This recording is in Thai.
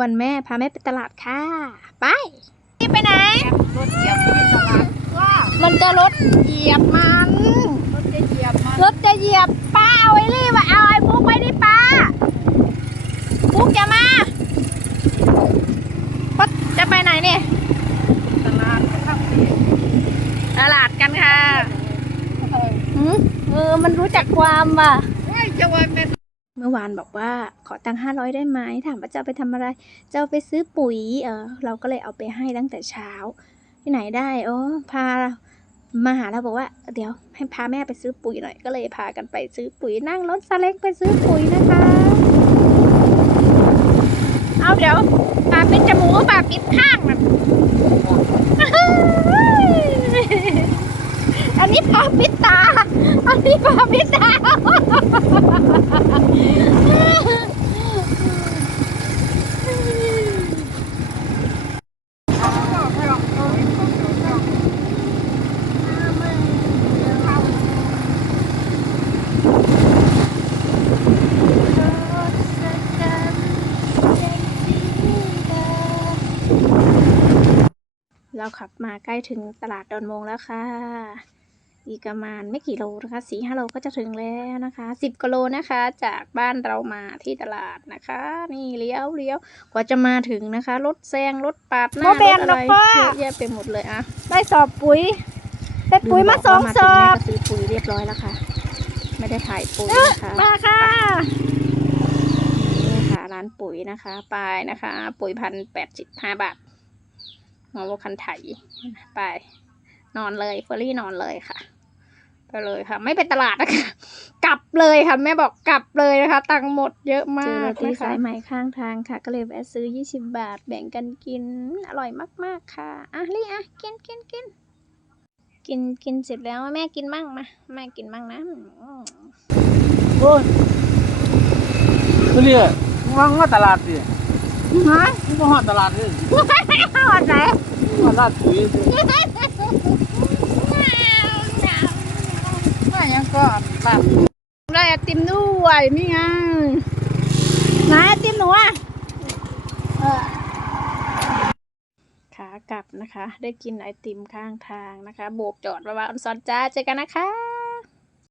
วันแม่พาแม่ไปตลาดค่ะ ไปนี่ไปไหนรถเหยียบที่ตลาดว่ามันจะรถเหยียบมันรถจะเหยียบมันรถจะเหยียบป้าเอาไอ้รีบอะเอาไอ้ปุ๊กไปดิป้าปุ๊กอย่ามาปุ๊กจะไปไหนเนี่ยตลาดนะครับพี่ตลาดกันค่ะเออหืมเออมันรู้จักความว่ะไม่จะว่าเป็น เมื่อวานบอกว่าขอตังค์ห้าร้อยได้ไหมถามว่าจะไปทำอะไร จะไปซื้อปุ๋ย เออเราก็เลยเอาไปให้ตั้งแต่เช้า ที่ไหนได้โอ้พามาหาเราบอกว่า เดี๋ยวให้พาแม่ไปซื้อปุ๋ยหน่อย ก็เลยพากันไปซื้อปุ๋ยนั่งรถซาเล้งไปซื้อปุ๋ยนะคะ เอาเดี๋ยวปาปิดจมูกปาปิดข้างอันนี้ปาปิดตา อันนี้ปาปิดาเราขับมาใกล้ถึงตลาดดอนมงแล้วค่ะ อีกประมาณไม่กี่โลนะคะสี่ห้าโลก็จะถึงแล้วนะคะสิบกิโลนะคะ จากบ้านเรามาที่ตลาดนะคะ นี่เลี้ยวเลี้ยวกว่าจะมาถึงนะคะ รถแซงรถปาดหน้ารถอะไรเยอะแยะไปหมดเลยอะได้สอบปุ๋ยได้ปุ๋ยมาสองสอบลืมกว่ามาถึงแม่ก็ซื้อปุ๋ยเรียบร้อยแล้วค่ะ ไม่ได้ถ่ายปุ๋ยนะคะมาค่ะนี่ค่ะร้านปุ๋ยนะคะไปนะคะ ปุ๋ยพันแปดสิบห้าบาทหัววัวคันไถไปนอนเลยเฟอรี่นอนเลยค่ะไป เลยค่ะ ไม่ไปตลาดนะคะกลับเลยค่ะ แม่บอกกลับเลยนะคะ ตังค์หมดเยอะมากเจอโรตีนะคะสายไหมข้างทางค่ะ ก็เลยแวะซื้อ 20 บาท แบ่งกันกินอร่อยมากๆค่ะอะลี่อะกินกินกินกินกินเสร็จแล้วแม่กินบ้างมาแม่กินบ้างนะอืมโอ้ยนี่ว่างว่าตลาดดิฮะนี่ก็หอดตลาดดิทอดไหนหอดลาดปุ๋ยสิไม่ ยังก็แบบได้ไอติมด้วยนี่ไงไหนไอติมหนูอะขากลับนะคะ ได้กินไอติมข้างทางนะคะ โบกจอดว่าวันซอนจ้าเจอกันนะคะ